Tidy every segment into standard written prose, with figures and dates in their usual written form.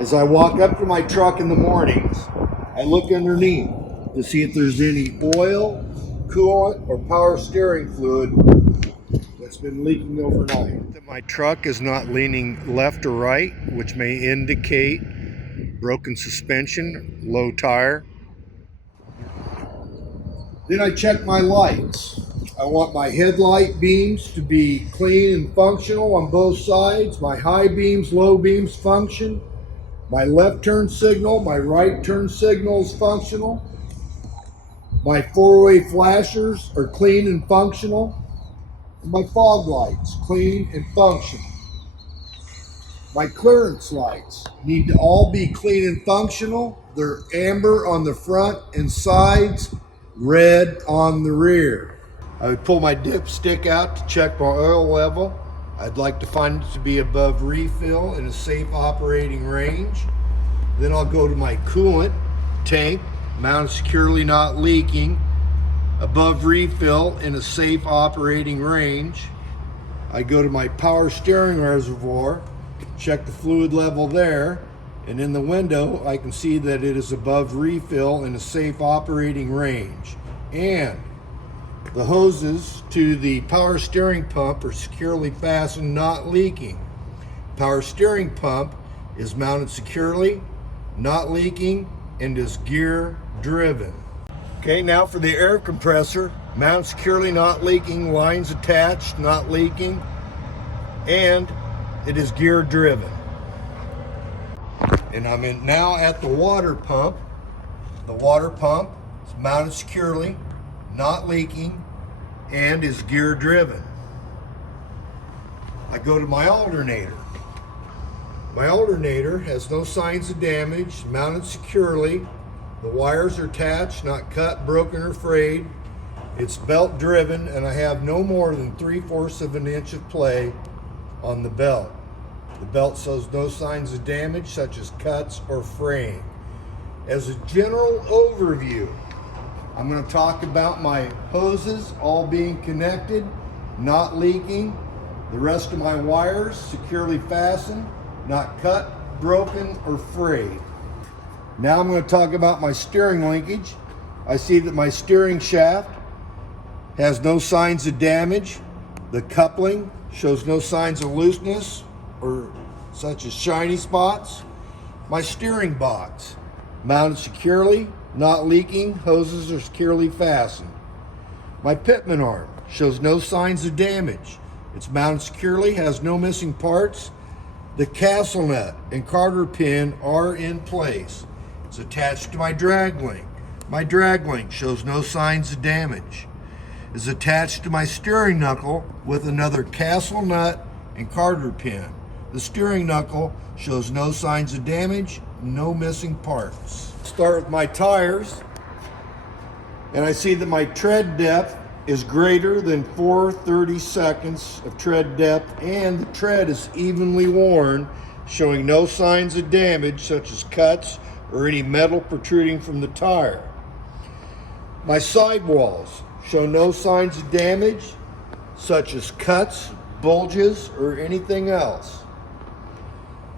As I walk up to my truck in the mornings, I look underneath to see if there's any oil, coolant, or power steering fluid that's been leaking overnight. My truck is not leaning left or right, which may indicate broken suspension, low tire. Then I check my lights. I want my headlight beams to be clean and functional on both sides. My high beams, low beams function. My left turn signal, my right turn signal is functional. My four-way flashers are clean and functional. And my fog lights, clean and functional. My clearance lights need to all be clean and functional. They're amber on the front and sides, red on the rear. I would pull my dipstick out to check my oil level. I'd like to find it to be above refill in a safe operating range. Then I'll go to my coolant tank, mounted securely, not leaking, above refill in a safe operating range. I go to my power steering reservoir, check the fluid level there, and in the window I can see that it is above refill in a safe operating range. And the hoses to the power steering pump are securely fastened, not leaking. Power steering pump is mounted securely, not leaking, and is gear driven. Okay, now for the air compressor, mounted securely, not leaking, lines attached, not leaking, and it is gear driven. And I'm now at the water pump. The water pump is mounted securely, not leaking, and is gear driven. I go to my alternator. My alternator has no signs of damage, mounted securely. The wires are attached, not cut, broken, or frayed. It's belt driven, and I have no more than 3/4 of an inch of play on the belt. The belt shows no signs of damage, such as cuts or fraying. As a general overview, I'm going to talk about my hoses all being connected, not leaking. The rest of my wires securely fastened, not cut, broken, or frayed. Now I'm going to talk about my steering linkage. I see that my steering shaft has no signs of damage. The coupling shows no signs of looseness or such as shiny spots. My steering box, mounted securely, not leaking, hoses are securely fastened. My pitman arm shows no signs of damage. It's mounted securely, has no missing parts. The castle nut and carter pin are in place. It's attached to my drag link. My drag link shows no signs of damage. It's attached to my steering knuckle with another castle nut and carter pin. The steering knuckle shows no signs of damage, no missing parts. Start with my tires, and I see that my tread depth is greater than 4/32 of tread depth, and the tread is evenly worn, showing no signs of damage such as cuts or any metal protruding from the tire. My sidewalls show no signs of damage such as cuts, bulges, or anything else.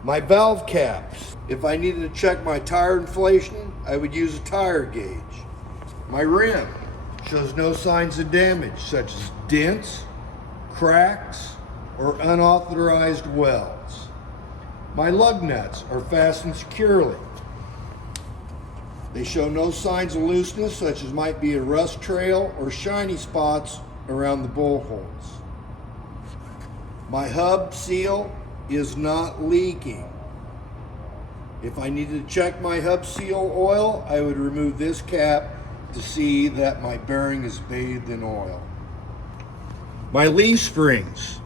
My valve caps, if I needed to check my tire inflation, I would use a tire gauge. My rim shows no signs of damage such as dents, cracks, or unauthorized welds. My lug nuts are fastened securely. They show no signs of looseness such as might be a rust trail or shiny spots around the bowl holes. My hub seal is not leaking. If I needed to check my hub seal oil, I would remove this cap to see that my bearing is bathed in oil. My leaf springs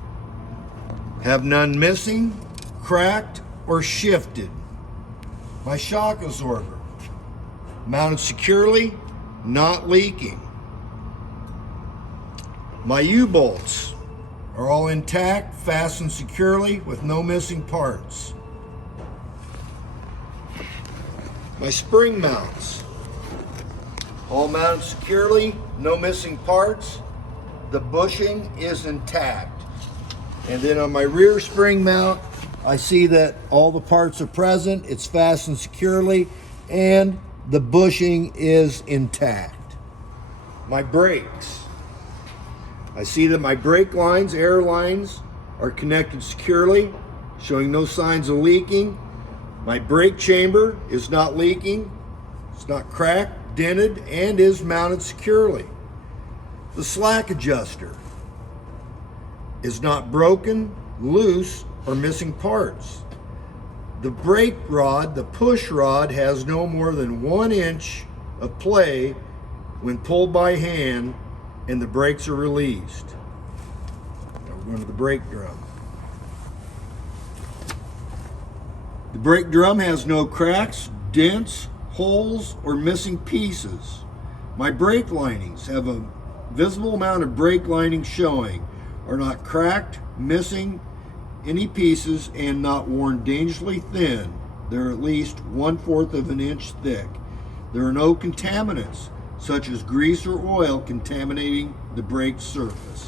have none missing, cracked, or shifted. My shock absorber, mounted securely, not leaking. My U-bolts are all intact, fastened securely with no missing parts. My spring mounts, all mounted securely, no missing parts. The bushing is intact. And then on my rear spring mount, I see that all the parts are present, it's fastened securely, and the bushing is intact. My brakes. I see that my brake lines, air lines, are connected securely, showing no signs of leaking. My brake chamber is not leaking, it's not cracked, dented, and is mounted securely. The slack adjuster is not broken, loose, or missing parts. The brake rod, the push rod, has no more than 1 inch of play when pulled by hand and the brakes are released. Now we're going to the brake drum. The brake drum has no cracks, dents, holes, or missing pieces. My brake linings have a visible amount of brake lining showing, are not cracked, missing any pieces, and not worn dangerously thin. They're at least 1/4 of an inch thick. There are no contaminants, such as grease or oil, contaminating the brake surface.